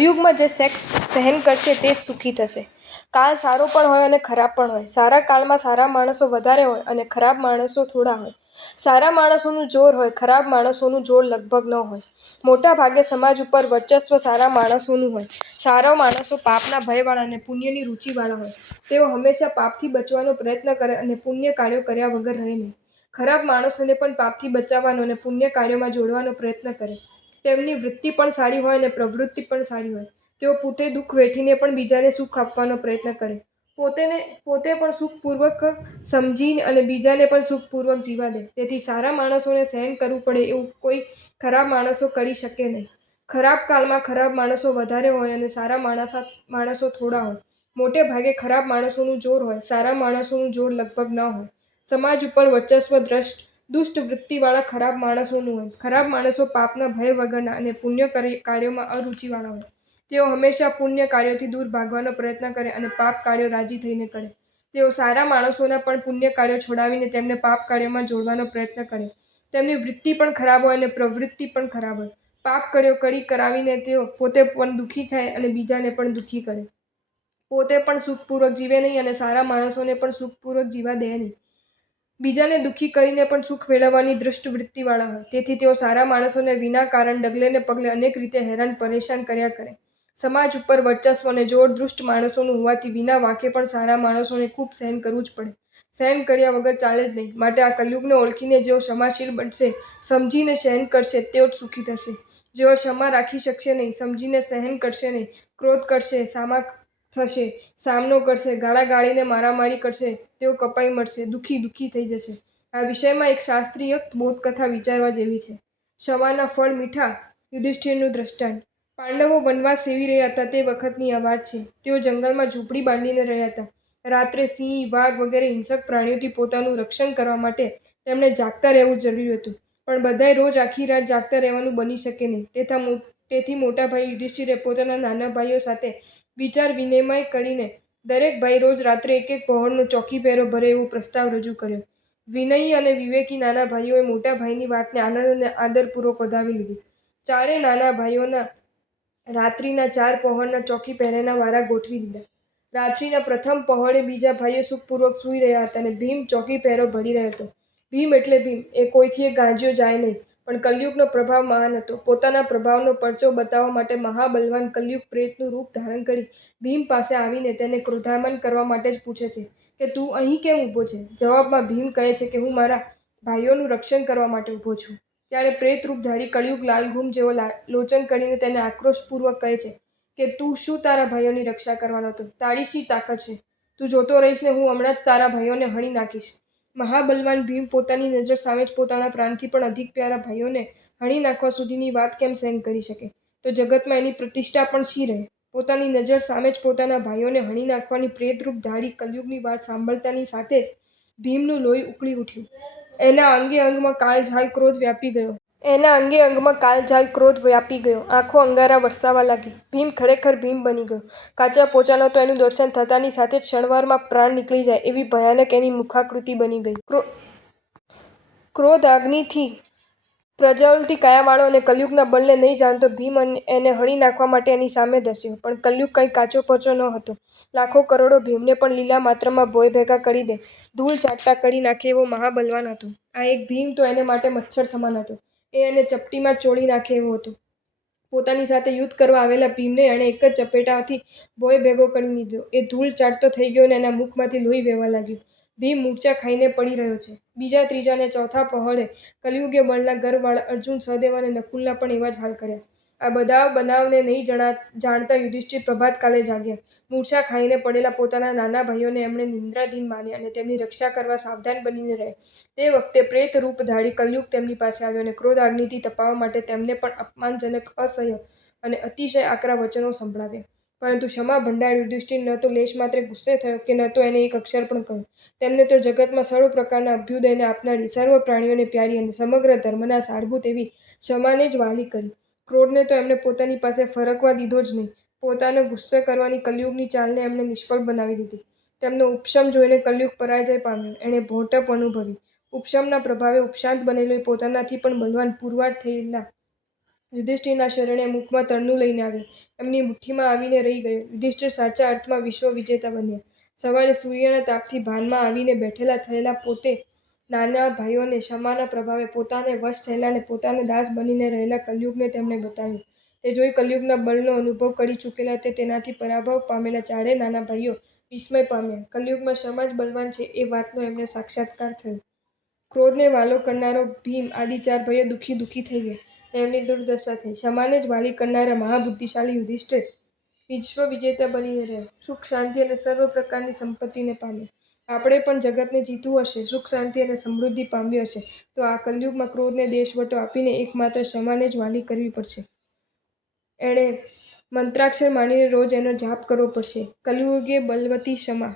કલયુગમાં જે સહન કરશે તે જ સુખી થશે. કાળ સારો પણ હોય અને ખરાબ પણ હોય. સારા કાળમાં સારા માણસો વધારે હોય અને ખરાબ માણસો થોડા હોય. સારા માણસોનું જોર હોય, ખરાબ માણસોનું જોર લગભગ ન હોય. મોટા ભાગે સમાજ ઉપર વર્ચસ્વ સારા માણસોનું હોય. સારા માણસો પાપના ભયવાળા અને પુણ્યની રુચિવાળા હોય. તેઓ હંમેશા પાપથી બચવાનો પ્રયત્ન કરે અને પુણ્ય કાર્યો કર્યા વગર રહે નહીં. ખરાબ માણસોને પણ પાપથી બચાવવાનો અને પુણ્ય કાર્યોમાં જોડવાનો પ્રયત્ન કરે. તેમની વૃત્તિ પણ સારી હોય અને પ્રવૃત્તિ પણ સારી હોય. તેઓ પોતે દુઃખ વેઠીને પણ બીજાને સુખ આપવાનો પ્રયત્ન કરે. પોતે પણ સુખપૂર્વક સમજી અને બીજાને પણ સુખપૂર્વક જીવવા દે. તેથી સારા માણસોને સહન કરવું પડે એવું કોઈ ખરાબ માણસો કરી શકે નહીં. ખરાબ કાળમાં ખરાબ માણસો વધારે હોય અને સારા માણસો થોડા હોય. મોટે ભાગે ખરાબ માણસોનું જોર હોય, સારા માણસોનું જોર લગભગ ન હોય. સમાજ ઉપર વર્ચસ્વ દુષ્ટ વૃત્તિવાળા ખરાબ માણસોનું હોય. ખરાબ માણસો પાપના ભય વગરના અને પુણ્ય કાર્યોમાં અરુચિવાળા હોય. તેઓ હંમેશા પુણ્ય કાર્યોથી દૂર ભાગવાનો પ્રયત્ન કરે અને પાપ કાર્યો રાજી થઈને કરે. તેઓ સારા માણસોના પણ પુણ્ય કાર્યો છોડાવીને તેમને પાપ કાર્યોમાં જોડવાનો પ્રયત્ન કરે. તેમની વૃત્તિ પણ ખરાબ હોય અને પ્રવૃત્તિ પણ ખરાબ હોય. પાપ કાર્યો કરાવીને તેઓ પોતે પણ દુઃખી થાય અને બીજાને પણ દુઃખી કરે. પોતે પણ સુખપૂર્વક જીવે નહીં અને સારા માણસોને પણ સુખપૂર્વક જીવવા દે નહીં. બીજાને દુઃખી કરીને પણ સુખ મેળવવાની દૃષ્ટ વૃત્તિવાળા હોય. તેથી તેઓ સારા માણસોને વિના કારણ ડગલે ને પગલે અનેક રીતે હેરાન પરેશાન કર્યા કરે. સમાજ ઉપર વર્ચસ્વ અને જોર દુષ્ટ માણસોનું હોવાથી વિના વાંકે પણ સારા માણસોને ખૂબ સહન કરવું જ પડે. સહન કર્યા વગર ચાલે જ નહીં. માટે આ કલયુગને ઓળખીને જેઓ ક્ષમાશીલ બનશે, સમજીને સહન કરશે, તેઓ જ સુખી થશે. જેઓ ક્ષમા રાખી શકશે નહીં, સમજીને સહન કરશે નહીં, ક્રોધ કરશે, સામનો કરશે, ગાળાગાળીને મારામારી કરશે, તેઓ કપાઈ મળશે, દુઃખી થઈ જશે. આ વિષયમાં એક શાસ્ત્રીય બોધકથા વિચારવા જેવી છે. ક્ષમાના ફળ મીઠા. યુધિષ્ઠિરનું દ્રષ્ટાંત. પાંડવો વનવાસ સેવી રહ્યા હતા તે વખતની આ વાત છે. તેઓ જંગલમાં ઝૂંપડી બાંધીને રહ્યા હતા. રાત્રે સિંહ, વાઘ વગેરે હિંસક પ્રાણીઓથી પોતાનું રક્ષણ કરવા માટે તેમણે જાગતા રહેવું જરૂરી હતું. પણ બધાએ રોજ આખી રાત જાગતા રહેવાનું બની શકે નહીં. તેથી મોટા ભાઈ યુધિષ્ઠિરે પોતાના નાના ભાઈઓ સાથે વિચાર વિનિમય કરીને દરેક ભાઈ રોજ રાત્રે એક પહોરનો ચોકી પહેરો ભરે એવો પ્રસ્તાવ રજૂ કર્યો. વિનયી અને વિવેકી નાના ભાઈઓએ મોટા ભાઈની વાતને આનંદ અને આદરપૂર્વક વધાવી લીધી. ચારેય નાના ભાઈઓના રાત્રિના 4 પહોરના ચોકી પહેરાના વારા ગોઠવી દીધા. રાત્રિના પ્રથમ પહોરે બીજા ભાઈઓ સુખપૂર્વક સૂઈ રહ્યા હતા અને ભીમ ચોકી પહેરો ભરી રહ્યો હતો. ભીમ એટલે ભીમ, એ કોઈથી ગાંજ્યો જાય નહીં. પણ કલયુગનો પ્રભાવ મહાન હતો. પોતાના પ્રભાવનો પરચો બતાવવા માટે મહાબલવાન કલયુગ પ્રેતનું રૂપ ધારણ કરી ભીમ પાસે આવીને તેને ક્રોધાયમાન કરવા માટે જ પૂછે છે કે તું અહીં કેમ ઊભો છે? જવાબમાં ભીમ કહે છે કે હું મારા ભાઈઓનું રક્ષણ કરવા માટે ઊભો છું. ત્યારે પ્રેત રૂપધારી કલયુગ લાલઘુમ જેવો લોચન કરીને તેને આક્રોશપૂર્વક કહે છે કે તું શું તારા ભાઈઓની રક્ષા કરવાનો હતો? તારી શી તાકાત છે? તું જોતો રહીશ ને હું હમણાં જ તારા ભાઈઓને હણી નાખીશ. મહાબલવાન ભીમ પોતાની નજર સામે જ પોતાના પ્રાણથી પણ અધિક પ્યારા ભાઈઓને હણી નાખવા સુધીની વાત કેમ સહન કરી શકે? તો જગતમાં એની પ્રતિષ્ઠા પણ શી રહે? પોતાની નજર સામે જ પોતાના ભાઈઓને હણી નાખવાની પ્રેતરૂપ ધારી કલયુગની વાત સાંભળતાની સાથે જ ભીમનું લોહી ઉકળી ઉઠ્યું. એના અંગે અંગમાં કાળઝાળ ક્રોધ વ્યાપી ગયો. આંખો અંગારા વરસાવવા લાગી. ભીમ ખરેખર ભીમ બની ગયો. કાચા પોચાનો તો એનું દર્શન થતાની સાથે જ ક્ષણવારમાં પ્રાણ નીકળી જાય એવી ભયાનક એની મુખાકૃતિ બની ગઈ. ક્રોધ અગ્નિથી પ્રજ્વલતી કાયાવાળો અને કલયુગના બળને નહીં જાણતો ભીમ એને હણી નાખવા માટે એની સામે ધસ્યો. પણ કલયુગ કંઈ કાચો પોચો ન હતો. લાખો કરોડો ભીમને પણ લીલા માત્રમાં ભોંય ભેગા કરી દે, ધૂળ ચાટતા કરી નાખે એવો મહાબલવાન હતો. આ એક ભીમ તો એને માટે મચ્છર સમાન હતો. એ એને ચપટીમાં જ ચોળી નાખે એવો હતો. પોતાની સાથે યુદ્ધ કરવા આવેલા ભીમને એણે એક જ ચપેટાથી ભોંય ભેગો કરી દીધો. એ ધૂળ ચાટતો થઈ ગયો અને એના મુખમાંથી લોહી વહેવા લાગ્યું. ભીમ મૂર્છા ખાઈને પડી રહ્યો છે. બીજા, ત્રીજા અને ચોથા પહોરે કલયુગે બળના ગર્વવાળા અર્જુન, સહદેવ અને નકુલના પણ એવા જ હાલ કર્યા. આ બધા બનાવને નહીં જાણતા યુધિષ્ઠિર પ્રભાતકાલે જાગ્યા. મૂર્છા ખાઈને પડેલા પોતાના નાના ભાઈઓને એમણે નિંદ્રાધીન માન્યા અને તેમની રક્ષા કરવા સાવધાન બનીને રહ્યા. તે વખતે પ્રેત રૂપ ધારી કલયુગ તેમની પાસે આવ્યો અને ક્રોધાગ્નિથી તપાવવા માટે તેમને પણ અપમાનજનક, અસહ્ય અને અતિશય આકરા વચનો સંભળાવ્યા. પરંતુ ક્ષમા ભંડાર યુધિષ્ઠિર ન તો લેશ માત્રે ગુસ્સે થયો કે ન તો એને એક અક્ષર પણ કહ્યું. તેમને તો જગતમાં સર્વ પ્રકારના અભ્યુદયને આપનારી, સર્વ પ્રાણીઓને પ્યારી અને સમગ્ર ધર્મના સારભૂત એવી ક્ષમાને જ વહાલી કરી. ક્રોધને તો એમણે પોતાની પાસે ફરકવા દીધો જ નહીં. પોતાને ગુસ્સે કરવાની કલયુગની ચાલને એમણે નિષ્ફળ બનાવી દીધી. તેમનો ઉપશમ જોઈને કલયુગ પરાજય પામ્યો. એણે ભોંટપ અનુભવી. ઉપશમના પ્રભાવે ઉપશાંત બનેલો એ પોતાનાથી પણ બલવાન પુરવાર થયેલા યુધિષ્ઠિરના શરણે મુખમાં તરણું લઈને આવ્યો. એમની મુઠ્ઠીમાં આવીને રહી ગયો. યુધિષ્ઠિર સાચા અર્થમાં વિશ્વ વિજેતા બન્યા. સવારે સૂર્યના તાપથી ભાનમાં આવીને બેઠેલા થયેલા પોતે નાના ભાઈઓને ક્ષમાના પ્રભાવે પોતાને વશ થયેલા અને પોતાના દાસ બનીને રહેલા કલયુગને તેમણે બતાવ્યું. તે જોઈ કલયુગના બળનો અનુભવ કરી ચૂકેલા તેનાથી પરાભવ પામેલા ચારેય નાના ભાઈઓ વિસ્મય પામ્યા. કલયુગમાં ક્ષમા જ બલવાન છે એ વાતનો એમને સાક્ષાત્કાર થયો. ક્રોધને વાલો કરનારો ભીમ આદિ 4 ભાઈઓ દુઃખી થઈ ગયા ને એમની દુર્દશા થઈ. ક્ષમાને જ વાલી કરનારા મહાબુદ્ધિશાળી યુધિષ્ઠિર વિશ્વ વિજેતા બનીને રહ્યા. સુખ શાંતિ અને સર્વ પ્રકારની સંપત્તિને પામ્યા. આપણે પણ જગતને જીતવું હશે, સુખ શાંતિ અને સમૃદ્ધિ પામવી હશે તો આ કલયુગમાં ક્રોધને દેશવટો આપીને એકમાત્ર ક્ષમાને જ વાલી કરવી પડશે. એણે મંત્રાક્ષર માનીને રોજ એનો જાપ કરવો પડશે. કલયુગે બલવતી ક્ષમા.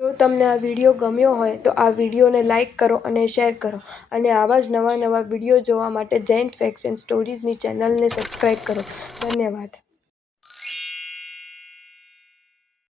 જો તમને આ વિડીયો ગમ્યો હોય તો આ વિડીયોને લાઇક કરો અને શેર કરો અને આવા જ નવા વિડીયો જોવા માટે જૈન ફેક્ટ્સ એન્ડ સ્ટોરીઝની ચેનલને સબસ્ક્રાઈબ કરો. ધન્યવાદ.